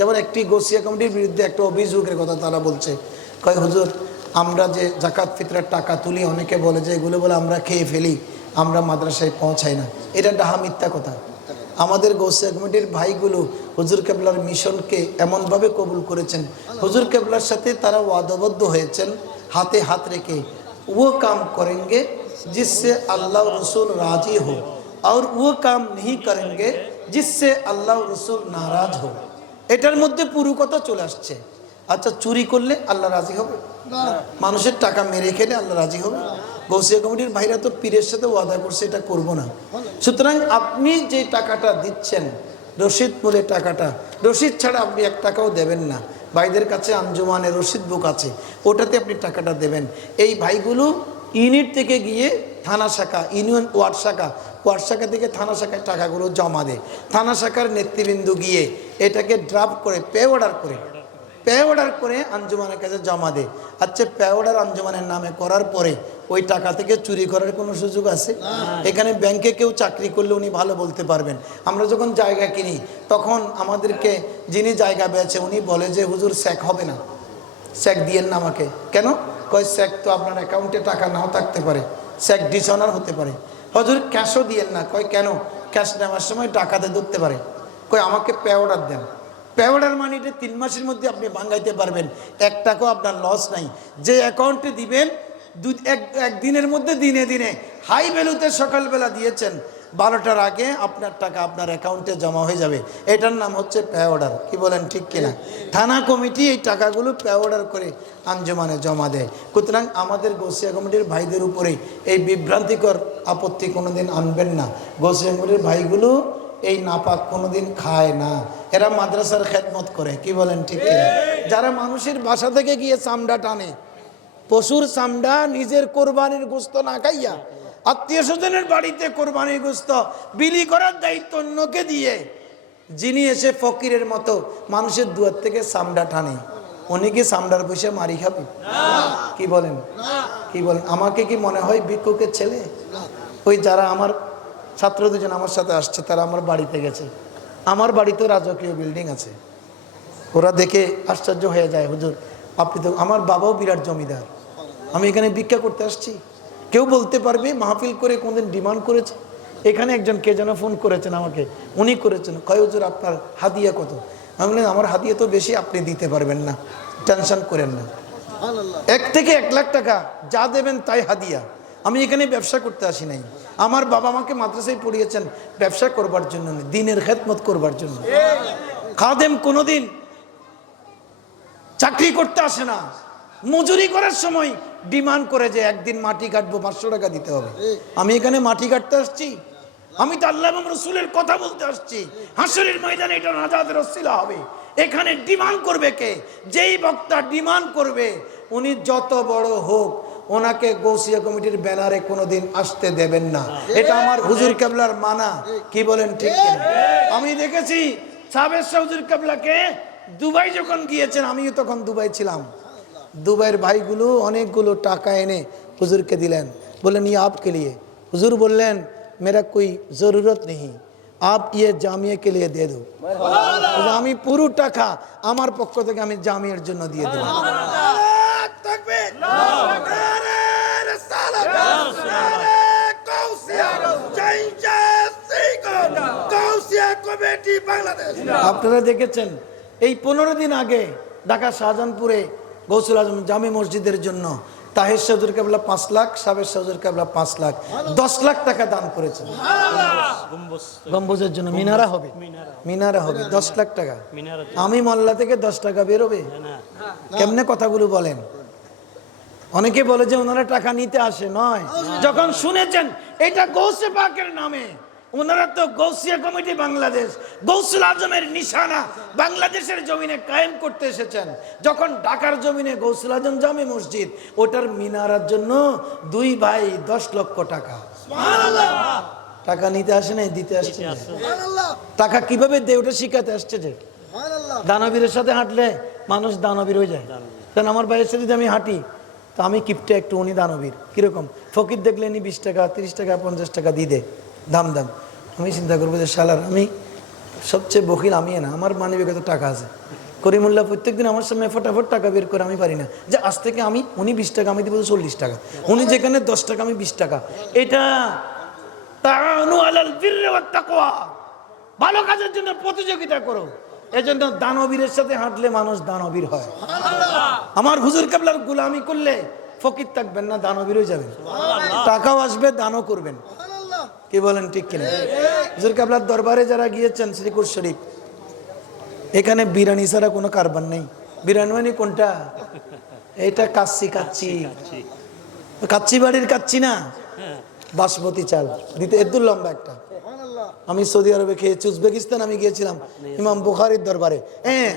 যেমন একটি গোসিয়া কমিটির বিরুদ্ধে একটা অভিযোগের কথা তারা বলছে কয় হুজুর আমরা যে জাকাত ফিতরের টাকা তুলি অনেকে বলে যে এগুলো বলে আমরা খেয়ে ফেলি আমরা মাদ্রাসায় পৌঁছাই না এটা ডাহা মিথ্যা কথা আমাদের গৌসিয়া কমিটির ভাইগুলো হুজুর কেবলার মিশনকে এমনভাবে কবুল করেছেন হুজুর কেবলার সাথে তারা ওয়াদবদ্ধ হয়েছেন হাতে হাত রেখে वो काम करेंगे जिससे अल्लाह रसूल राजी हो और वो काम नहीं करेंगे जिससे अल्लाह रसूल नाराज हो এটার মধ্যে পুরো কথা চলে আসছে। আচ্ছা চুরি করলে আল্লাহ রাজি হবে? মানুষের টাকা মেরে খেলে আল্লাহ রাজি হবে? গৌসিয়া কমিটির ভাইরা তো পীরের সাথে ওয়াদা করছে, এটা করব না। সুতরাং আপনি যে টাকাটা দিচ্ছেন রসিদ মূলে টাকাটা রসিদ ছাড়া আপনি এক টাকাও দেবেন না। ভাইদের কাছে আঞ্জুমানে রসিদ বুক আছে, ওটাতে আপনি টাকাটা দেবেন। এই ভাইগুলো ইউনিট থেকে গিয়ে থানা শাখা, ইউনিয়ন ওয়ার্ড শাখা ওয়ার্ড শাখা থেকে থানা শাখায় টাকাগুলো জমা দেয়। থানা শাখার নেতৃবৃন্দ গিয়ে এটাকে ড্রাফট করে পে অর্ডার করে পে অর্ডার করে আঞ্জুমানের কাছে জমা দেয়। আচ্ছা পে অর্ডার আঞ্জুমানের নামে করার পরে ওই টাকা থেকে চুরি করার কোনো সুযোগ আছে? এখানে ব্যাংকে কেউ চাকরি করলে উনি ভালো বলতে পারবেন। আমরা যখন জায়গা কিনি, তখন আমাদেরকে যিনি জায়গা বেছে উনি বলে যে, হুজুর স্যাক হবে না। স্যাক দিয়েন না আমাকে। কেন? কয় স্যাক তো আপনার অ্যাকাউন্টে টাকা নাও থাকতে পারে। স্যাক ডিসঅনার হতে পারে। হজুর ক্যাশও দিয়েন না। কয়, কেন? ক্যাশ নেওয়ার সময় টাকাতে ধরতে পারে। কয়, আমাকে পে অর্ডার দেন। পে অর্ডার মানিটা তিন মাসের মধ্যে আপনি ভাঙাইতে পারবেন। এক টাকাও আপনার লস নাই। যে অ্যাকাউন্টে দিবেন দু এক, একদিনের মধ্যে দিনে দিনে হাই ভ্যালুতে সকালবেলা দিয়েছেন। বারোটার আগে আপনার টাকা আপনার অ্যাকাউন্টে জমা হয়ে যাবে। এটার নাম হচ্ছে পে অর্ডার কি বলেন, ঠিক কিনা? থানা কমিটি এই টাকাগুলো পে অর্ডার করে আঞ্জমানে জমা দেয়। সুতরাং আমাদের গোসিয়া কমিটির ভাইদের উপরে এই বিভ্রান্তিকর আপত্তি কোনোদিন আনবেন না। গোসিয়া কমিটির ভাইগুলো এই নাপাক কোনোদিন খায় না। এরা মাদ্রাসার খেদমত করে, কি বলেন, ঠিক কিনা? যারা মানুষের বাসা থেকে গিয়ে চামড়া টানে, পশুর চামড়া নিজের কোরবানির গোস্ত না খাইয়া আত্মীয় স্বজনের বাড়িতে কোরবানি গোস্ত বিলি করার দায়িত্ব অন্যকে দিয়ে যিনি এসে ফকিরের মতো মানুষের দুয়ার থেকে সামডা টানে, উনি কি চামড়ার পয়সা মারি খাবে? কি বলেন? কি বলেন? আমাকে কি মনে হয় ভিক্ষুকের ছেলে? ওই যারা আমার ছাত্র দুজন আমার সাথে আসছে, তারা আমার বাড়িতে গেছে। আমার বাড়িতেও রাজকীয় বিল্ডিং আছে। ওরা দেখে আশ্চর্য হয়ে যায়, হুজুর, আপনি তো আমার বাবাও বিরাট জমিদার। আমি এখানে ভিক্ষা করতে আসছি। কেউ বলতে পারবে মাহফিল করে কোনদিন ডিমান্ড করেছে? এখানে একজন কে যেন ফোন করেছেন আমাকে উনি করেছেন। কয় হুজুর আপনার হাদিয়া কত? আমি বললাম আমার হাদিয়া তো বেশি আপনি দিতে পারবেন না। টেনশন করেন না। এক থেকে এক লাখ টাকা যা দেবেন তাই হাদিয়া। আমি এখানে ব্যবসা করতে আসি নাই। আমার বাবা আমাকে মাদ্রাসায় পড়িয়েছেন ব্যবসা করবার জন্য দিনের খেদমত করবার জন্য। খাদেম কোনোদিন চাকরি করতে আসে না। মজুরি করার সময় ডিমান্ড করে যে একদিন মাটি কাটবো পাঁচশো টাকা দিতে হবে। আমি এখানে মাটি কাটতে আসছি। আমি তো আল্লাহ এবং রসুলের কথা বলতে আসছি। হাসরের ময়দানে এটা নাজাদের অশিলা হবে। এখানে ডিমান্ড করবে কে? যেই বক্তা ডিমান্ড করবে উনি যত বড় হোক ওনাকে গৌসিয়া কমিটির ব্যানারে কোনোদিন আসতে দেবেন না। এটা আমার হুজুর কেবলার মানা। কি বলেন ঠিক? আমি দেখেছি সাবের হুজুর কেবলাকে দুবাই যখন গিয়েছেন আমিও তখন দুবাই ছিলাম। দুবাইয়ের ভাইগুলো অনেকগুলো টাকা এনে হুজুরকে দিলেন। বললেন ইয়ে আপকে লিয়ে? হুজুর বললেন মেরা কই জরুরত নেই আপ ইয়ে জামিয়াকে লিয়ে দিয়ে দো। আমি পুরো টাকা আমার পক্ষ থেকে আমি জামিয়ার জন্য দিয়ে দেব। আপনারা দেখেছেন এই পনেরো দিন আগে ঢাকা শাহজাহানপুরে গৌসুল আজম জামে মসজিদের জন্য তাহের সাজুর কাবলা পাঁচ লাখ সাবের সাজুর কাবলা পাঁচ লাখ দশ লাখ টাকা দান করেছেন। গম্বুজের জন্য মিনারা হবে। মিনারা। হবে দশ লাখ টাকা। আমি মল্লা থেকে দশ টাকা বেরোবে? কেমনে কথাগুলো বলেন? অনেকে বলে যে ওনারা টাকা নিতে আসে নয়। যখন শুনেছেন এটা গৌসে পাকের নামে। ওনারা তো গৌসিয়া কমিটি বাংলাদেশ। গৌসুল আজমের নিশানা বাংলাদেশের জমিনে কায়েম করতে এসেছেন। যখন ঢাকার জমিনে গৌসুল আজম জামে মসজিদ ওটার মিনারার জন্য দুই ভাই দশ লক্ষ টাকা। টাকা নিতে আসে নাই দিতে আসছে টাকা কীভাবে দেয় ওটা শিখাতে আসছে যে? দানবীরের সাথে হাঁটলে মানুষ দানবীর হয়ে যায়। কারণ আমার ভাইয়ের সাথে যদি আমি হাঁটি তো আমি কিপটে একটু উনি দানবীর। কীরকম? ফকির দেখলে নি বিশ টাকা তিরিশ টাকা পঞ্চাশ টাকা দিয়ে দে দাম দাম। আমি চিন্তা করব যে শালার আমি সবচেয়ে বকিল আমি না আমার মানবিকতা টাকা আছে। করিমুল্লাহ প্রত্যেকদিন আমার সামনে ফটাফট টাকা বের করে আমি পারি না। যে আজ থেকে আমি উনি বিশ টাকা আমি দিব চল্লিশ টাকা। উনি যেখানে দশ টাকা আমি বিশ টাকা। এটা। ভালো কাজের জন্য প্রতিযোগিতা করো। এজন্য দানবীরের সাথে হাঁটলে মানুষ দানবীর হয়। আমার হুজুর কাবলার গুলামি করলে ফকির থাকবেন না দানবীর হয়ে যাবেন টাকাও আসবে দানও করবেন। কি বলেন ঠিক কিনা? হুজুর কাবলার দরবারে যারা গিয়েছেন শ্রীকুর শরীফ, এখানে বিরিয়ানি ছাড়া কোনো কারবার নেই। বিরিয়ানি মানে কোনটা? এটা কাচ্ছি কাচ্ছি কাচ্ছি বাড়ির কাচ্ছি না? বাসমতি চাল। দিতে এত লম্বা একটা। আমি সৌদি আরবে খেয়েছি উজবেকিস্তান আমি গিয়েছিলাম, ইমাম বুখারির দরবারে। হ্যাঁ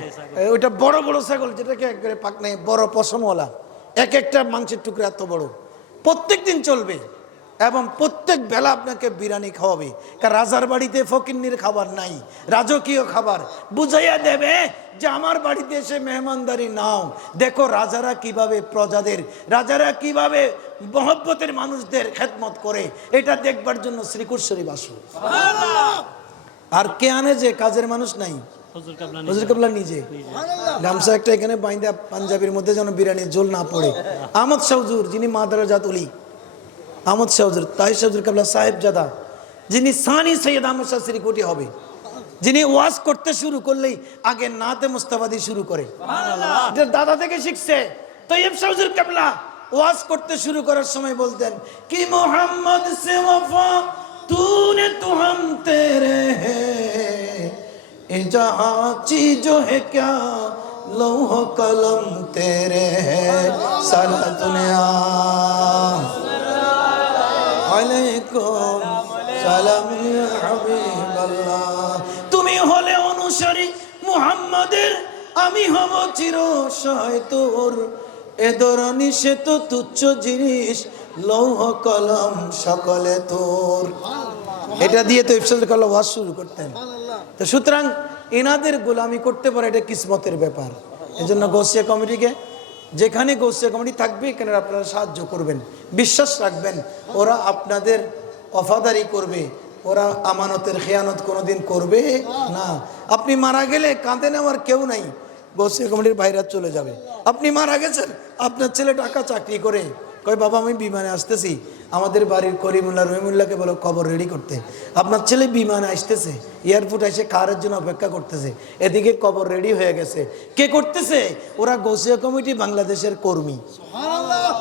ওইটা বড় বড় ছাগল, যেটাকে একবারে পাক নেই বড় পশমওয়ালা। এক একটা মাংসের টুকরা এত বড়। প্রত্যেক দিন চলবে। এবং প্রত্যেক বেলা আপনাকে বিরিয়ানি খাওয়াবে। কারণ রাজার বাড়িতে ফকিন্নির খাবার নাই রাজকীয় খাবার। বুঝাইয়া দেবে যে আমার বাড়িতে এসে মেহমানদারি নাও। দেখো রাজারা কীভাবে প্রজাদের রাজারা কীভাবে মহব্বতের মানুষদের খেদমত করে। এটা দেখবার জন্য শ্রীকুর বাসু আর কে আনে যে কাজের মানুষ নাই? হুজুর কাবলা নিজে। গামছা একটা এখানে বাইন্দা পাঞ্জাবির মধ্যে যেন বিরিয়ানির ঝোল না পড়ে। আহমদ শাহজুর যিনি মাদারা জাত অলি আহমদ শাহজুর তাহির শাহজুর কাবলা সাহেব জাদা যিনি সানি সৈয়দ আহমদ শাহ শ্রীকুটি হবে যিনি ওয়াজ করতে শুরু করলেই আগে নাতে মুস্তাবাদি শুরু করে। দাদা থেকে শিখছে। তৈব শাহজুর কাবলা ওয়াজ করতে শুরু করার সময় বলতেন কি মোহাম্মদ সে তুনে তো হাম তেরে হে। জাহা চিজ হে ক্যা লৌহ কলম তেরে সারা দুনিয়া তুমি হলে অনুসারী মুহাম্মাদের আমি হব চির তোর এ ধরনী সে তো তুচ্ছ জিনিস লৌহ কলম সকলে তোর। এটা দিয়ে তো ইফসাদ কাল্লা ওয়াজ শুরু করতেন। তো সুতরাং এনাদের গোলামি করতে পারে এটা কিসমতের ব্যাপার। এজন্য গোসিয়া কমিটিকে যেখানে গোসিয়া কমিটি থাকবে এখানে আপনারা সাহায্য করবেন। বিশ্বাস রাখবেন ওরা আপনাদের অফাদারি করবে ওরা আমানতের খেয়ানত কোনোদিন করবে না। আপনি মারা গেলে কাঁদে নেওয়ার কেউ নাই। গোসিয়া কমিটির বাইরে চলে যাবে। আপনি মারা গেছেন আপনার ছেলে টাকা চাকরি করে। কয় বাবা আমি বিমানে আসতেছি। আমাদের বাড়ির করিমুল্লাহ রহিমুল্লাহকে বলো খবর রেডি করতে। আপনার ছেলে বিমানে আসতেছে। এয়ারপোর্ট এসে কারের জন্য অপেক্ষা করতেছে। এদিকে কবর রেডি হয়ে গেছে। কে করতেছে? ওরা গোসিয়া কমিটি বাংলাদেশের কর্মী।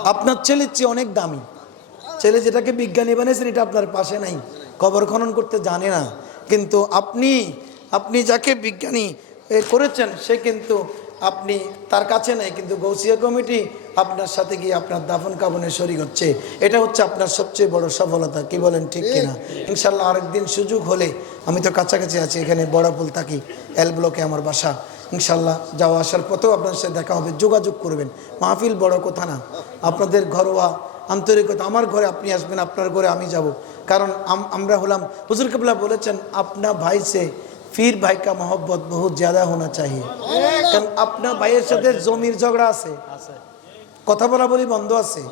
আপনার ছেলের চেয়ে অনেক দামি। ছেলে যেটাকে বিজ্ঞানী বানিয়েছেন, এটা আপনার পাশে নাই। কবর খনন করতে জানে না। কিন্তু আপনি আপনি যাকে বিজ্ঞানী করেছেন, সে কিন্তু আপনি তার কাছে নেই, কিন্তু গৌসিয়া কমিটি আপনার সাথে গিয়ে আপনার দাফন কাবনে শরিক হচ্ছে। এটা হচ্ছে আপনার সবচেয়ে বড় সফলতা, কি বলেন, ঠিক কিনা? ইনশাল্লাহ আরেকদিন সুযোগ হলে আমি তো কাছাকাছি আছি, এখানে বড় বড়াপুল থাকি, এল ব্লকে আমার বাসা। ইনশাল্লাহ যাওয়া আসার পথেও আপনার সাথে দেখা হবে, যোগাযোগ করবেন। মাহফিল বড় কথা না। আপনাদের ঘরোয়া আন্তরিকতা, আমার ঘরে আপনি আসবেন, আপনার ঘরে আমি যাব। কারণ আম- আমরা হলাম, হুজুর কবলা বলেছেন, আপনা ভাই সে, ফির ভাই কা মোহব্বত বহু জ্যাদা হোনা চাহিয়ে। কারণ আপনার ভাইয়ের সাথে জমির ঝগড়া আছে। কথা বলা বলি বন্ধ আছে।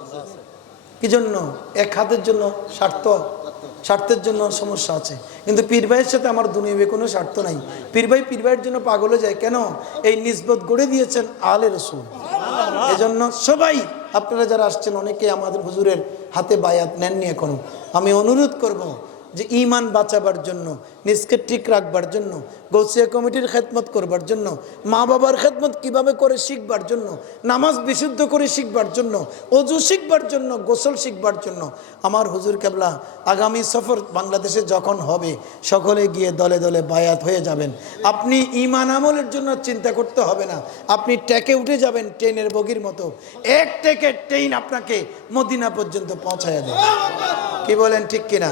কি জন্য? এক হাতের জন্য স্বার্থ, স্বার্থের জন্য সমস্যা আছে। কিন্তু পীর ভাইয়ের সাথে আমার দুনিয়াবে কোনো স্বার্থ নাই। পীর ভাই পীর ভাইয়ের জন্য পাগলে যায়। কেন? এই নিসবত গড়ে দিয়েছেন আলে রসুল। এজন্য সবাই আপনারা যারা আসছেন অনেকে আমাদের হুজুরের হাতে বায়াত নেননি এখনও। আমি অনুরোধ করব যে ইমান বাঁচাবার জন্য, নিজকে ঠিক রাখবার জন্য, গৌসিয়া কমিটির খেদমত করবার জন্য মা বাবার খেদমত কীভাবে করে শিখবার জন্য, নামাজ বিশুদ্ধ করে শিখবার জন্য, অজু শিখবার জন্য, গোসল শিখবার জন্য। আমার হুজুর কেবলা, আগামী সফর বাংলাদেশে যখন হবে, সকলে গিয়ে দলে দলে বায়াত হয়ে যাবেন। আপনি ইমান আমলের জন্য চিন্তা করতে হবে না। আপনি ট্যাকে উঠে যাবেন ট্রেনের বগির মতো। এক টেকে ট্রেন আপনাকে মদিনা পর্যন্ত পৌঁছায় দেয় কি বলেন ঠিক কিনা?